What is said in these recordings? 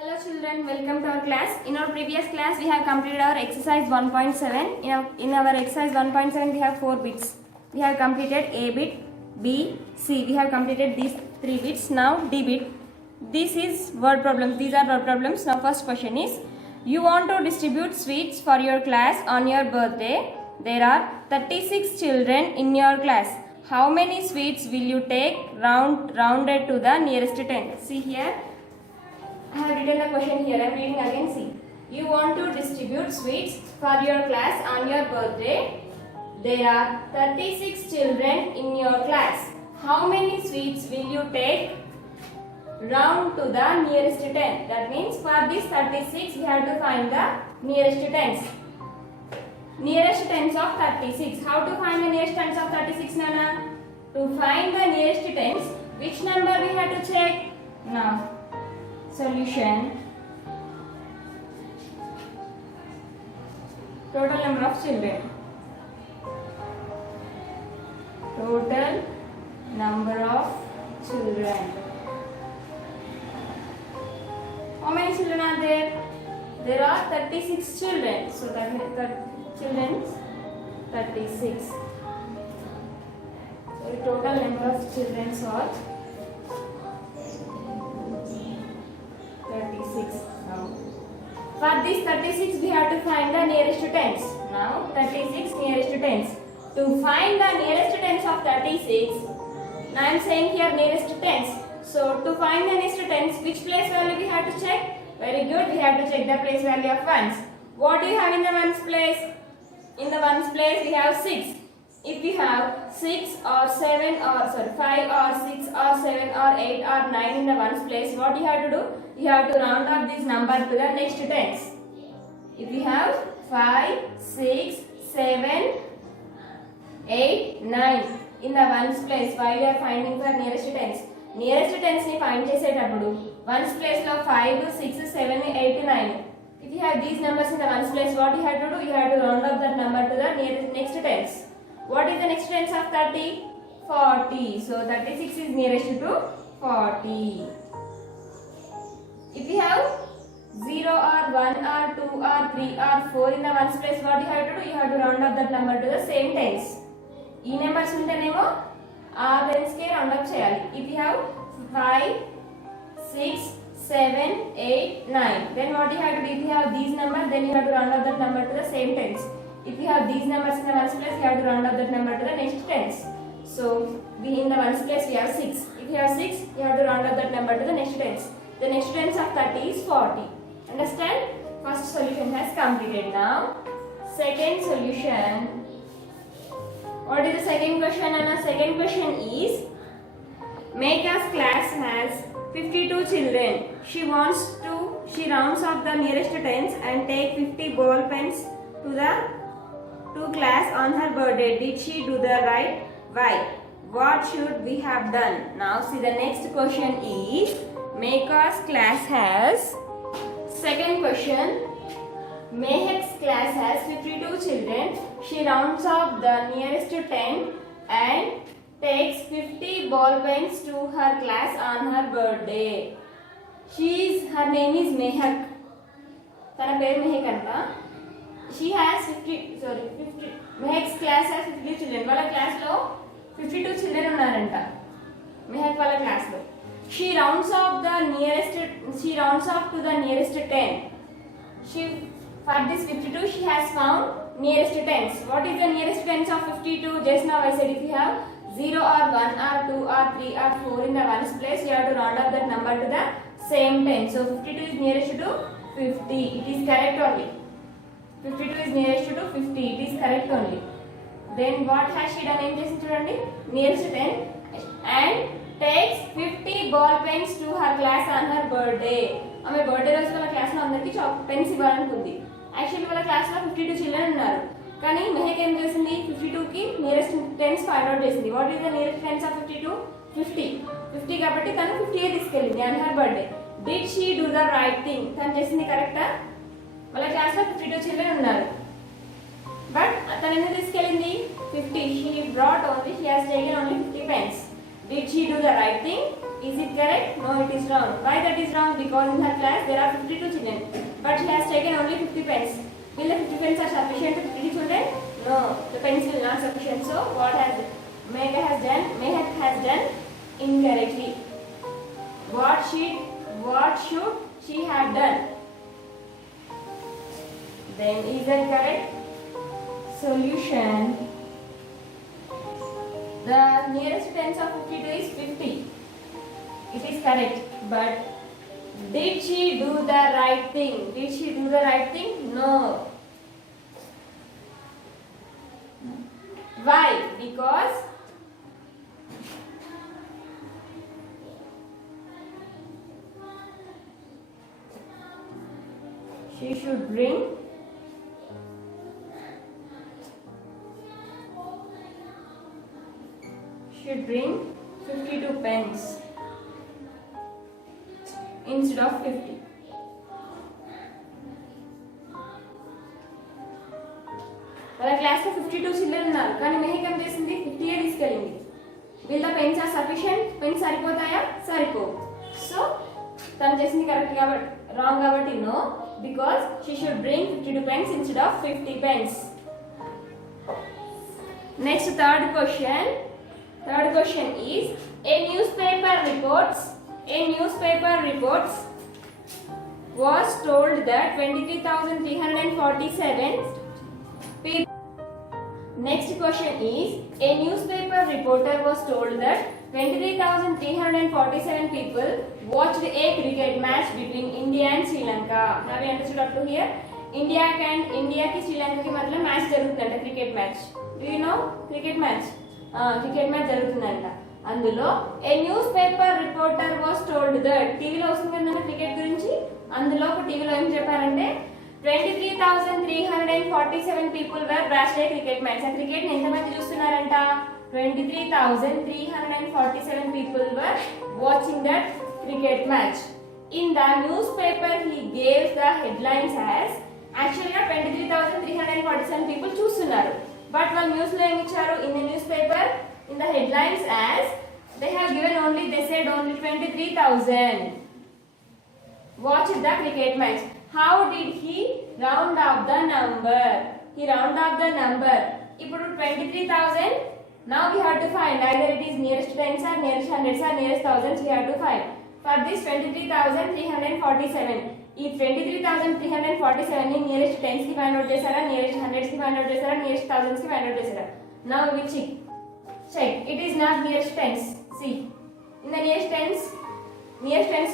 Hello children, welcome to our class. In our previous class we have completed our exercise 1.7. In our exercise 1.7 we have 4 bits. We have completed A bit, B, C. We have completed these 3 bits. Now D bit. This is word problems. These are word problems. Now first question is, you want to distribute sweets for your class on your birthday. There are 36 children in your class. How many sweets will you take rounded to the nearest 10? See here. I have written the question here. I am reading again. See. You want to distribute sweets for your class on your birthday. There are 36 children in your class. How many sweets will you take round to the nearest 10? That means for this 36 we have to find the nearest tens. Nearest tens of 36. How to find the nearest tens of 36, Nana? To find the nearest tens, which number we have to check? Now. Solution. Total number of children. Total number of children. How many children are there? There are 36 children. So that means children 36. So the total number of children are 36. Now, for this 36 we have to find the nearest tens. Now 36 nearest tens. To find the nearest tens of 36, now I am saying here nearest tens. So to find the nearest tens, which place value we have to check? Very good, we have to check the place value of ones. What do you have in the ones place? In the ones place we have 6. If we have 6 or 7 or 5 or 6 or 7 or 8 or 9 in the ones place, what you have to do? You have to round up this number to the next tens. If we have 5, 6, 7, 8, 9 in the ones place, while you are finding for nearest tens. Nearest tens ni find chesetappudu ones place lo 5, 6, 7, 8, 9. If you have these numbers in the ones place, what you have to do? You have to round up that number to the next tens. What is the next tens of 30? 40. So 36 is nearest to 40. If you have 0 or 1 or 2 or 3 or 4 in the ones place, what you have to do? You have to round up that number to the same tens. E numbers untenemo ఆ tens ke round up cheyali. If you have 5, 6, 7, 8, 9, then what you have to do? If you have these numbers, then you have to round up that number to the same tens. If you have these numbers in the ones place, you have to round up that number to the next tens. So in the ones place we have 6. If you have 6, you have to round up that number to the next tens. The next tens of 30 is 40. Understand? First solution has completed. Now second solution. What is the second question? And the second question is, Megha's class has 52 children. She rounds up the nearest tens and take 50 ball pens to class on her birthday. Did she do the right? Why? What should we have done? Now see, the next question is, Megha's class has, second question, Mehak's class has 52 children. She rounds up the nearest 10 and takes 50 ball pens to her class on her birthday. Her name is Mehak. Tana peru Mehak anta. She has 50. Mehak's class has 52 children. Wala class lo 52 children unnaranta. Mehak wala class lo. She rounds up to the nearest 10. For this 52, she has found nearest tens. What is the nearest tens of 52? Just now I said if you have 0 or 1 or 2 or 3 or 4 in the ones place, you have to round up that number to the same 10. So 52 is nearest to 50. It is correct only. 52 is nearest to 50. It is correct only. Then what has she done in this? Nearest 10 and takes 50 ball pens to her class on her birthday. ఆమె birthday రోజు వాళ్ళ class లో అందరికి pens ఇవ్వాలనుకుంది. Actually వాళ్ళ class లో 52 children ఉన్నారు. కానీ మెహక్ ఏం చేసింది? 52 కి నియరెస్ట్ టెన్స్ ఫైండ్ అవుట్ చేసింది. What is the nearest tens of 52? 50 కాబట్టి తను 50 తీసుకెళ్ళింది on her birthday. Did she do the right thing? తను చేసింది కరెక్టా? వాళ్ళ క్లాస్ లో 52 చిల్డ్రన్ ఉన్నారు. బట్ తను ఎందుకు తీసుకెళ్ళింది? 50. She has taken only 50 pens. Did she do the right thing? Is it correct? No, it is wrong. Why that is wrong? Because in her class there are 52 children, but she has taken only 50 pens. Will the 50 pens are sufficient to 52 children? No, the pens will not sufficient. So what has Mehak has done incorrectly. What should she have done? Then is that correct? Solution. The nearest tens of 52 is 50. It is correct. But did she do the right thing? Did she do the right thing? No. Why? Because she should bring should bring 52 pens instead of 50. వాళ్ళ class లో 52 children ఉన్నారు కానీ మెహక్ ఏం చేసింది 50 తీసుకెళ్ళింది. వీళ్ళ pens are sufficient, pens సరిపోతాయా? సరిపోవు. సో తను చేసింది కరెక్ట్ కాబట్టి రాంగ్ కాబట్టి no, because she should bring 52 pens instead of 50 pens. Next third question is a newspaper reports was told that 23,347 people. Next question is a newspaper reporter was told that 23,347 people watched a cricket match between India and Sri Lanka. Have you understood up to here? India ki Sri Lanka ki matlab match jarugutunda, cricket match. Do you know cricket match? Cricket match jarugutundanta. అందులో a newspaper reporter was told that, టీవీలో వస్తుంది కదా cricket గురించి, అందులో ఒక టీవీలో ఏం చెప్పారంటే 23,347 people were watching a cricket match. ఆ క్రికెట్ ని ఎంతమంది చూస్తున్నారంట? 23,347 people were watching that cricket match. In the newspaper he gaves the headlines as, యాక్చువల్గా 23,347 పీపుల్ చూస్తున్నారు, బట్ వాళ్ళు న్యూస్ లో ఏమి ఇచ్చారు? In the news paper in the headlines as they have given only, they said only 23,000 watched the cricket match. How did he round up the number? He round up the number. ఇప్పుడు 23,000. Now we have to find either it is nearest tens or nearest hundreds or nearest thousands. We have to find. For this 23,347. ఈ 23,347 ని nearest tens కి find out చేసారా, nearest hundreds కి find out చేసారా, nearest thousands కి find out చేసారా? Now we check. It is not nearest tens. See, in the nearest tens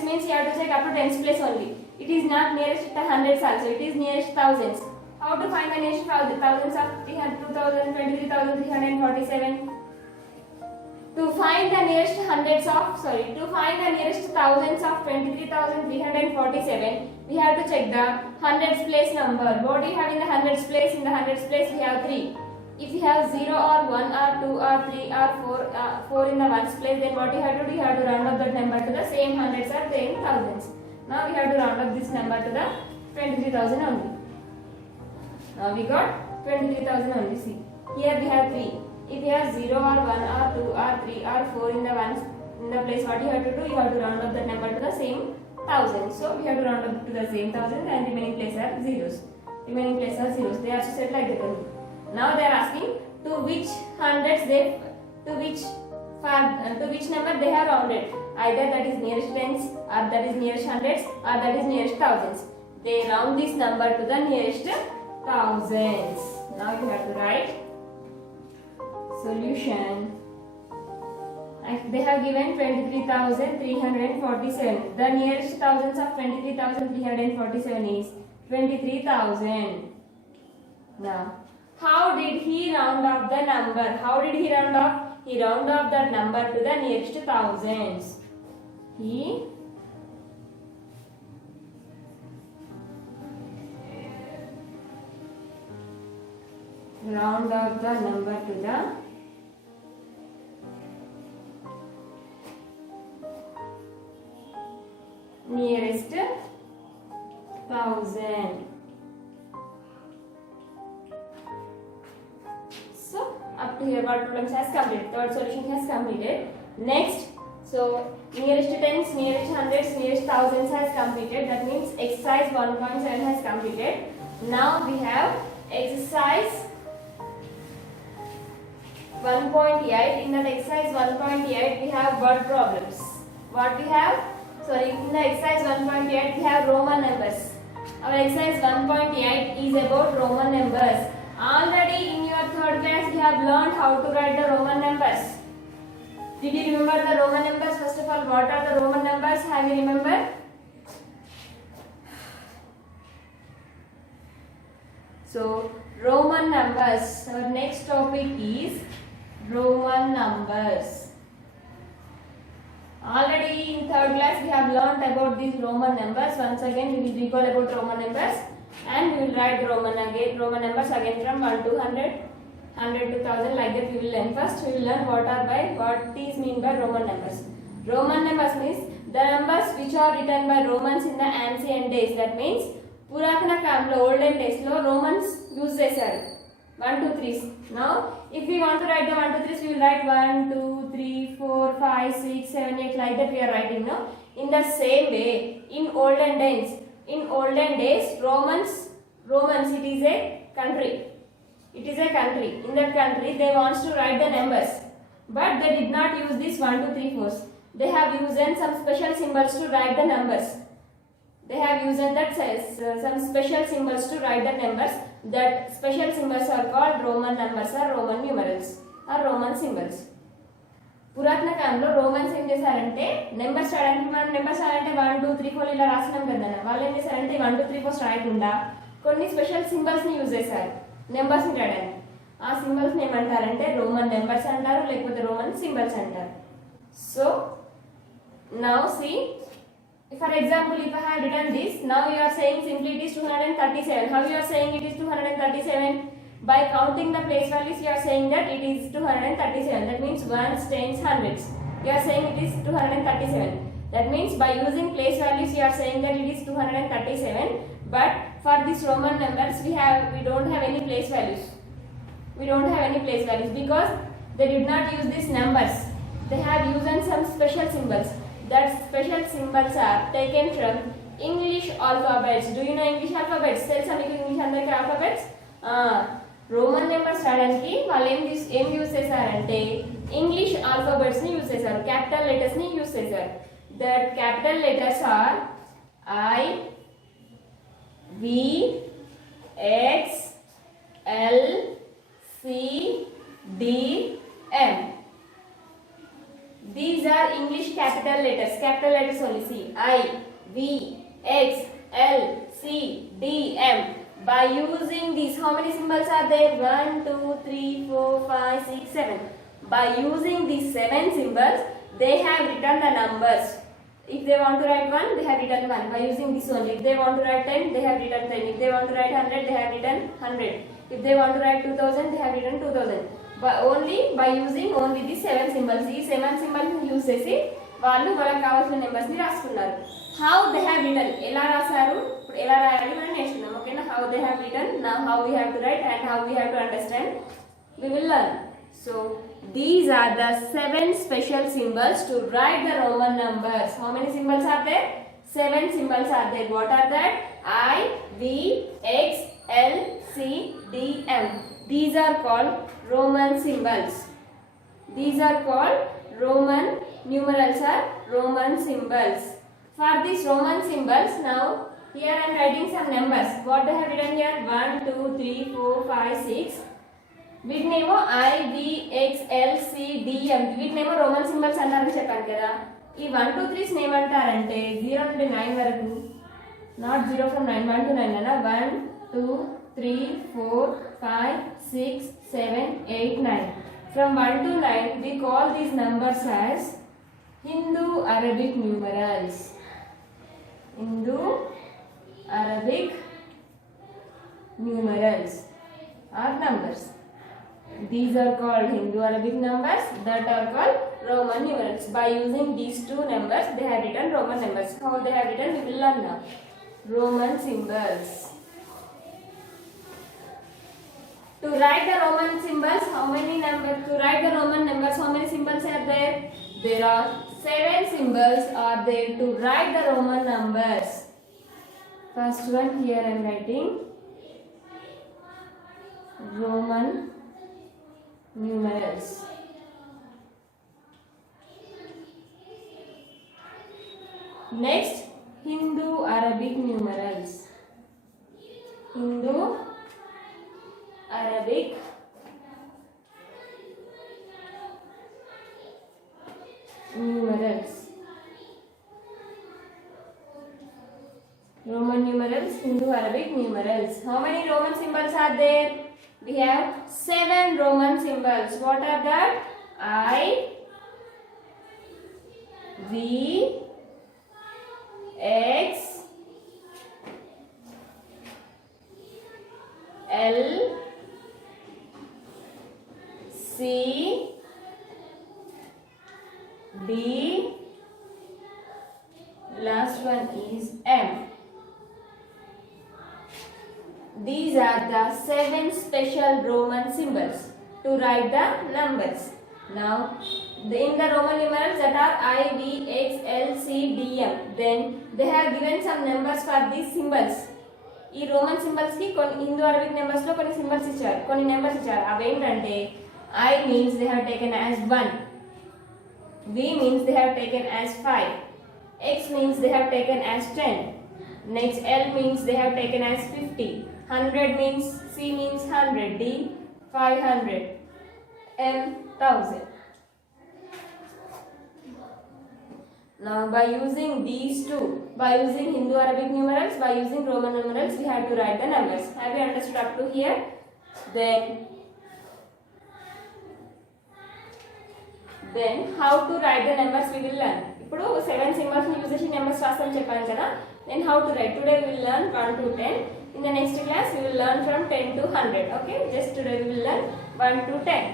means you have to check up to tens place only. It is not nearest hundreds also. It is nearest thousands. How to find the nearest thousands of 23,347? To find the nearest thousands of 23,347, we have to check the hundreds place number. What do you have in the hundreds place? In the hundreds place we have 3. If you have 0 or 1 or 2 or 3 or 4 in the ones place, then what you have to do? You have to round up that number to the same hundreds or same thousands. Now we have to round up this number to the 23,000 only. Now we got 23,000 only. See, here we have 3. If you have 0 or 1 or 2 or 3 or 4 in the ones in the place, what you have to do? You have to round up that number to the same thousand. So we have to round up to the same thousand, and remaining place are zeros. They are set like that only. Now they are asking to which number they have rounded. Either that is nearest tens, or that is nearest hundreds, or that is nearest thousands. They round this number to the nearest thousands. Now you have to write solution. They have given 23,347. The nearest thousands of 23,347 is 23,000. Now, how did he round up the number? He round up that number to the nearest thousands. He round up the number to the nearest thousand. So up to here, what problems has completed? Third solution has completed. Next, So nearest tens, nearest hundreds, nearest thousands has completed. That means exercise 1.7 has completed. Now we have exercise 1.8. In that exercise 1.8 we have word problems. What we have? Sorry, in the exercise 1.8 we have Roman numbers. Our exercise 1.8 is about Roman numbers. Already in your third class you have learned how to write the Roman numbers. Did you remember the Roman numbers? First of all, what are the Roman numbers? Have you remembered? So, Roman numbers. Our next topic is Roman numbers. Already in third class we have learnt about these Roman numbers. Once again we will recall about Roman numbers and we will write Roman numbers again from 1 to 100. 100 to 1000, like that we will learn. First we will learn what is mean by Roman numbers. Roman numbers means the numbers which are written by Romans in the ancient days. That means Puratana Kamlo, olden days lo Romans use చేశారు 1 2 3s. Now if we want to write the 1 2 3s, we will write 1 2 3 4 5 6 7 8, like that we are writing. No, in the same way in olden days Romans it is a country. It is a country. In that country, they wants to write the numbers, but they did not use this 1, 2, 3, 4. They have used some special symbols to write the numbers. They have used some special symbols to write the numbers. That special symbols are called Roman numbers or Roman numerals or Roman symbols. పురాతన కాలంలో Romans ఏం చేశారంటే numbers రాయడానికి మనం numbers రాయాలంటే 1 2 3 4 ఇలా రాసినాం కదా. వాళ్ళు ఏం చేశారంటే 1 2 3 4 రాయకుండా కొన్ని స్పెషల్ సింబల్స్ ని యూజ్ చేశారు నెంబర్స్ ని రాయడానికి. ఆ సింబల్స్ ని ఏమంటారంటే రోమన్ నెంబర్స్ అంటారు, లేకపోతే రోమన్ సింబల్స్ అంటారు. So now see, for example, if I have written this, now you are saying simply it is 237. How you are saying it is 237? By counting the place values you are saying that it is 237. That means ones, tens, hundreds. You are saying it is 237. That means by using place values you are saying that it is 237. But for these Roman numbers we don't have any place values. We don't have any place values because they did not use these numbers. They have used some special symbols. That special symbols are taken from English alphabets. Do you know English alphabets? Telsa meeku English andariki alphabets? Roman numbers రాయడానికి వాళ్ళు ఏం use చేశారంటే English alphabets ని use చేశారు, capital letters ని use చేశారు. That capital letters are I V X L C D M. These are English capital letters only. See, I, V, X, L, C, D, M. By using these, how many symbols are there? 1, 2, 3, 4, 5, 6, 7. By using these 7 symbols, they have written the numbers. If they want to write 1, they have written 1. By using this only. If they want to write 10, they have written 10. If they want to write 100, they have written 100. If they want to write 2000, they have written 2000. But only by using only these 7 symbols. These 7 symbols use చేసి వాళ్ళు వాళ్ళకి కావాల్సిన numbers ని రాసుకున్నారు. How they have written, ఎలా రాశారు, ఇప్పుడు ఎలా రాయాలి మనం నేర్చుకుందాం. ఓకేనా? How they have written, now how we have to write and how we have to understand, we will learn. So these are the 7 special symbols to write the Roman numbers. How many symbols are there? 7 symbols are there. What are that? I, V, X, L, C, D, M. These are called Roman symbols. These are called Roman numerals or Roman symbols. For these Roman symbols, now here I am writing some numbers. What I have written here? 1, 2, 3, 4, 5, 6. వీటినేమో I, V, X, L, C, D, M. వీటినేమో Roman symbols అంటారని చెప్పాను కదా. ఈ 1, 2, 3 ఏమంటారంటే 0 నుండి 9 వరకు, not 0 from 9, 1 to 9 అన్న. 1, 2, 3, 4, 5, 6, 7, 8, 9. From 1 to 9, we call these numbers as Hindu-Arabic numerals. Hindu-Arabic numerals are numbers. These are called Hindu-Arabic numbers, that are called Roman numerals. By using these two numbers, they have written Roman numbers. How they have written, we will learn now. Roman symbols. To write the Roman symbols, how many numbers? To write the Roman numbers, how many symbols are there? there are 7 symbols are there to write the Roman numbers. First one here I am writing Roman numerals. Next, Hindu Arabic numerals. Hindu Arabic numerals. Roman numerals, Hindu Arabic numerals. How many Roman symbols are there? We have 7 Roman symbols. What are that? I, V, X, L, C, D, last one is M. These are the 7 special Roman symbols to write the numbers. Now, in the Roman numerals that are I, V, X, L, C, D, M. Then they have given some numbers for these symbols. ఈ Roman symbols కి కొన్ని Hindu Arabic numbers లో కొన్ని symbols ఇచ్చారు, కొన్ని numbers ఇచ్చారు. అవి ఏంటంటే I means they have taken as 1, V means they have taken as 5, X means they have taken as 10, next L means they have taken as 50, 100 means C means 100, D 500, M 1000. Now by using these two, by using Hindu Arabic numerals, by using Roman numerals, we have to write the numbers. Have you understood up to here? Then how to write the numbers we will learn. ఇప్పుడు 7 symbols ని use చేసి numbers రాస్తాం చెప్పాను కదా. Then how to write? Today we will learn 1 to 10. In the next class we will learn from 10 to 100. Okay? Just today we will learn 1 to 10.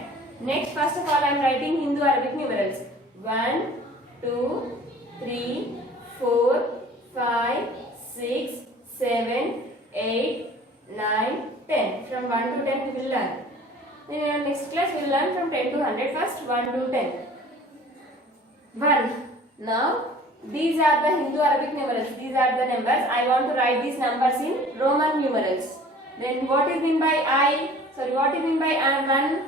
Next, first of all I am writing Hindu Arabic numerals. 1, 2, 3, 4, 5, 6, 7, 8, 9, 10. From 1 to 10 we will learn. Then in our next class we will learn from 10 to 100. First 1 to 10. 1. Now these are the Hindu Arabic numerals. These are the numbers. I want to write these numbers in Roman numerals. Then what is mean by I? Sorry, what is mean by 1?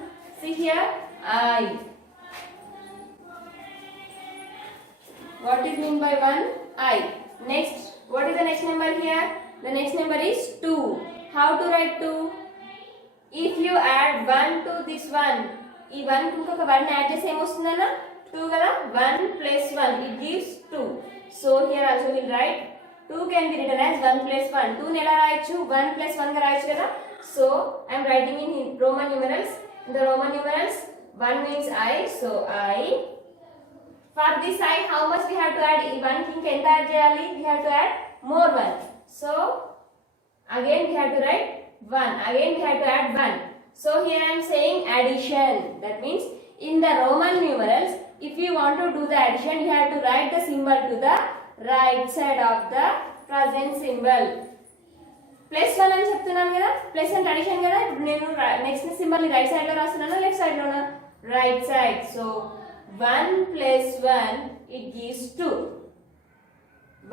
See here, I. What is mean by 1? I. Next, what is the next number here? The next number is 2. How to write 2? If you add 1 to this one, ఈ 1 కు ఇంకొక 1 add చేస్తే ఏమొస్తుందన్న 2 కదా. 1 plus 1 it gives 2. So here also we'll write 2 can be written as 1 plus 1. 2 ని ఎలా రాయొచ్చు? 1 plus 1 గా రాయొచ్చు కదా. So I am writing in Roman numerals. In the Roman numerals 1 means I, so I. For this I, how much we have to add? ఈ 1 కి ఇంకా ఎంత యాడ్ చేయాలి? We have to add more 1. So again we have to write 1. Again we have to add 1. So here I am saying addition. That means in the Roman numerals, if you want to do the addition, you have to write the symbol to the right side of the present symbol. Plus 1 అని చెప్తున్నాను కదా, plus అంటే addition కదా. ఇప్పుడు నేను next symbol right side లో రాస్తున్నాను, left side లోనా? Right side. So 1 plus 1 it gives 2.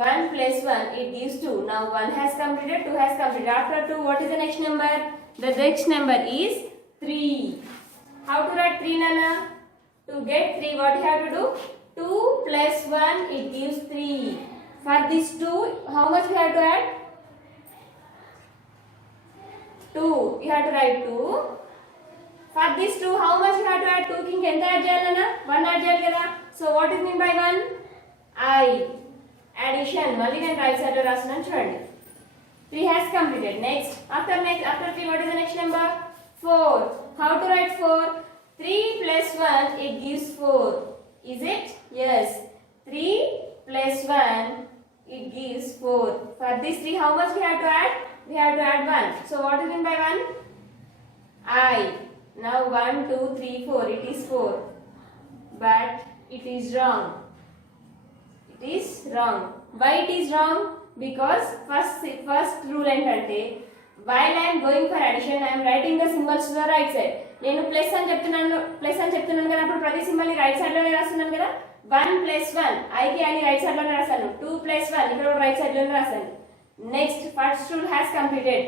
1 plus 1 it gives 2. Now 1 has completed, 2 has completed. After 2, what is the next number? The next number is 3. How to write 3, Nana? To get 3, what you have to do? 2 plus 1 it gives 3. For this 2, how much we have to add? 2. You have to write 2. For this 2, how much you have to add? 2 కి ఎంత add చేయాలి అన్న? 1 add చేయాలి కదా. So what is mean by 1? I. Addition. మళ్ళీ నేను right side లో రాస్తున్నాను చూడండి. 3 has completed. Next, after 3, what is the next number? 4. How to write 4? 3 plus 1 it gives 4. Is it? Yes. 3 plus 1 it gives 4. For this 3, how much we have to add? We have to add 1. So what is mean by 1? I. Now 1, 2, 3, 4. It is 4. But it is wrong. It is wrong. Why it is wrong? Because first rule ఏంటంటే while I am going for addition, I am writing the symbols to the right side. నేను plus అని చెప్తున్నాను కదా, అప్పుడు ప్రతి symbol ని right side లోనే రాస్తున్నాను కదా. 1 plus 1 I కి అని రైట్ సైడ్ లో రాసాను 2 plus 1 ఇక్కడ రైట్ సైడ్ లో రాసాను next first rule has completed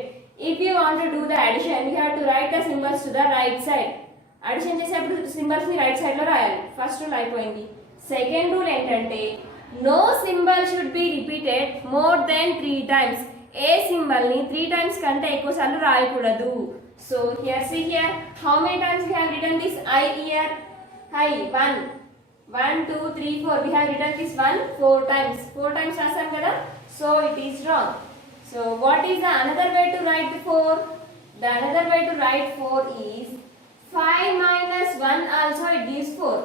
if you want to do the addition you have to write the symbols to the right side addition చేసేటప్పుడు సింబల్స్ ని right side లో రాయాలి first rule అయిపోయింది second rule ఏంటంటే no symbol should be repeated more than 3 times A symbol ని 3 times కంటే ఎక్కువ సార్లు రాయకూడదు so here see here how many times we have written this I here hi 1 2 3 4 we have written this one 4 times రాసాం కదా so it is wrong so what is the another way to write the 4 the another way to write 4 is 5 minus 1 also it gives 4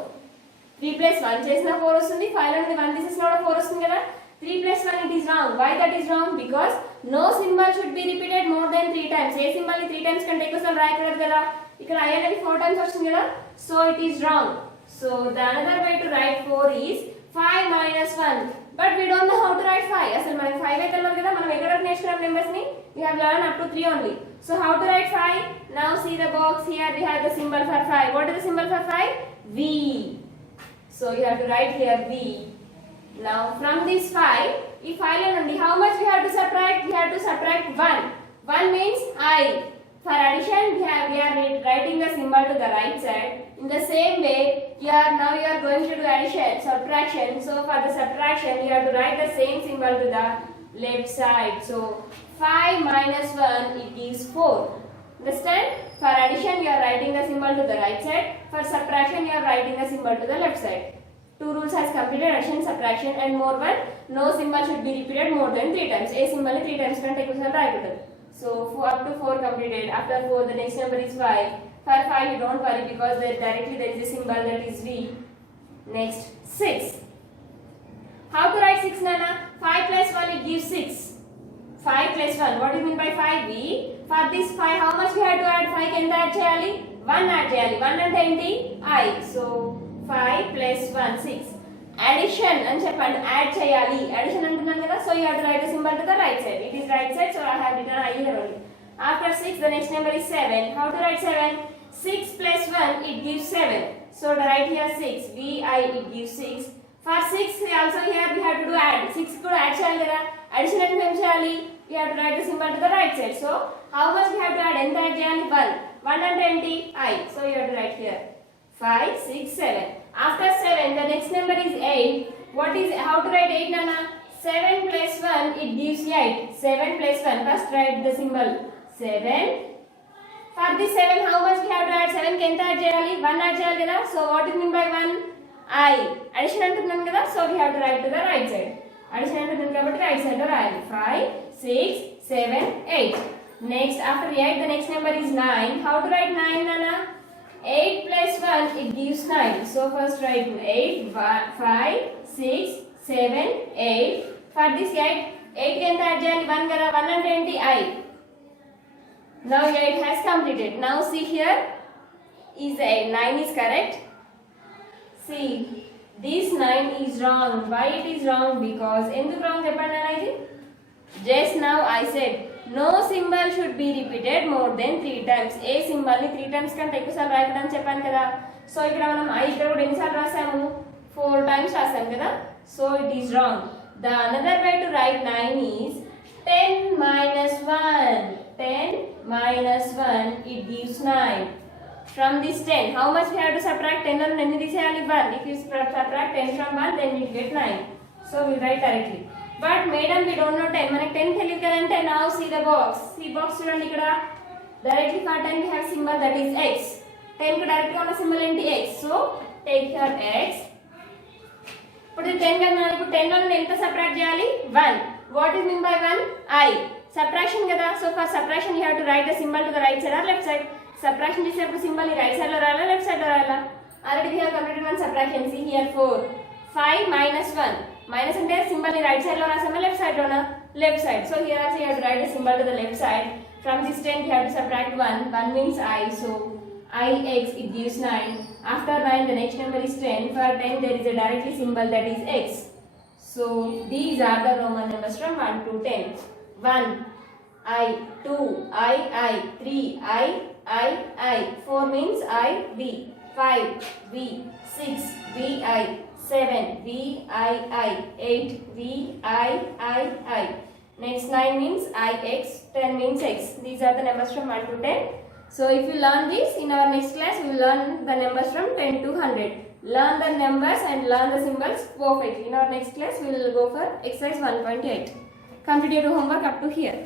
3 plus 1 చేసిన 4 వస్తుంది 5 లో నుండి 1 తీసేసిన కూడా 4 వస్తుంది కదా 3 plus 1 it is wrong why that is wrong because no symbol should be repeated more than 3 times A symbol ని 3 times కంటే ఎక్కువ సార్లు రాయకూడదు కదా ఇక్కడ I అనేది 4 times వస్తుంది కదా so it is wrong so the another way to write 4 is 5 minus 1 but we don't know how to write 5 అసలు మనకి 5 అయితే తెలియదు కదా మనం ఎక్కడ నేర్చుకున్నాం నెంబర్స్ ని we have learned up to 3 only so how to write 5 now see the box here we have the symbol for 5 what is the symbol for 5 V so you have to write here V now from this 5 if I learn how much we have to subtract 1 means I for addition we are writing the symbol to the right side in the same way now you are going to do addition subtraction so for the subtraction you have to write the same symbol to the left side so 5 minus 1 it gives 4 understand for addition you are writing the symbol to the right side for subtraction you are writing the symbol to the left side two rules has completed addition subtraction and more one no symbol should be repeated more than 3 times a symbol 3 times కంటే ఎక్కువ సార్లు రాయకూడదు so up to 4 completed after 4 the next number is 5 for 5 you don't worry because directly there is a symbol that is V next 6 how to write 6 nana 5 plus 1 it gives 6 5 plus 1 what do you mean by 5 V for this 5 how much we have to add 5 కి ఎంత add చేయాలి 1 add చేయాలి 1 అంటే ఏంటి I so 5 plus 1 6 addition అని చెప్పండి add చేయాలి addition అంటున్నాను కదా so you have to write the symbol to the right side it is right side so I have written I here only after 6 the next number is 7 how to write 7 6 plus 1 it gives 7 so write here 6 V I it gives 6 for 6 also here we have to do add 6 కూడా add చేయాలి కదా addition అంటే ఏం చేయాలి we have to write the symbol to the right side so how much we have to add ఎంత add చేయాలి 1 అంటే ఏంటి I so you have to write here 5 6 7 after 7 the next number is 8 what is how to write 8 nana 7 plus 1 it gives 8 7 plus 1 first write the symbol 7 for this 7 how much we have to add 7 కి ఎంత add చేయాలి 1 add చేయాలి కదా so what is mean by 1 I addition అంటున్నాను కదా so we have to write to the right side addition అంటున్నాను కాబట్టి right side లో రాయాలి 5 6 7 8 next after 8 the next number is 9 how to write 9 nana 8 plus 1 it gives 9 so first write 8 5 6 7 8 for this 8 కి ఎంత add చేయాలి 1 కదా 1 అంటే ఏంటి I now 8 has completed now see here is 9 is correct see this 9 is wrong why it is wrong because ఎందుకు wrong చెప్పండి అన్న ఇది just now I said no symbol should be repeated more than 3 times A symbol ని 3 times కంటే ఎక్కువ సార్లు రాయకూడదని చెప్పాను కదా సో ఇక్కడ మనం I ఇక్కడ కూడా ఎన్నిసార్లు రాసాము 4 times రాసాం కదా so it is wrong the another way to write 9 is 10 minus 1 10 minus 1 it gives 9 from this 10 how much we have to subtract 10 లో ఎన్ని తీసేయాలి 1 if you subtract 10 from 1 then you get 9 so we write correctly but madam we don't know 10 మనకి 10 తెలియదు కదంటే now see the box చూడండి ఇక్కడ directly for 10 we have symbol that is x 10 కు direct గా ఉన్న సింబల్ ఏంటి x so take here x ఇప్పుడు 10 కన్నా ఇప్పుడు 10 లో నుండి ఎంత సబ్ట్రాక్ట్ చేయాలి 1 what is mean by 1 I subtraction కదా so for subtraction you have to write the symbol to the right side or left side subtraction చేసేటప్పుడు సింబల్ ని రైట్ సైడ్ లో రాయాలా లెఫ్ట్ సైడ్ లో రాయాలా already we have completed one subtraction see here 4 5 minus 1 minus అంటే symbol ని right side లో రాసామా left side లోనా left side so here also you have to write the symbol to the left side from this 10 you have to subtract 1 means I so ix it gives 9 after 9 the next number is 10 for 10 there is a directly symbol that is x so these are the Roman numbers from 1 to 10 1 I 2 I 3 I 4 means I B 5 B 6 B I 7 VII. 8 VII. Next 9 means IX, 10 means X. These are the numbers from 1 to 10. So if you learn this, in our next class we will learn the numbers from 10 to 100. Learn the numbers and learn the symbols perfectly. In our next class we will go for exercise 1.8. Complete your homework up to here.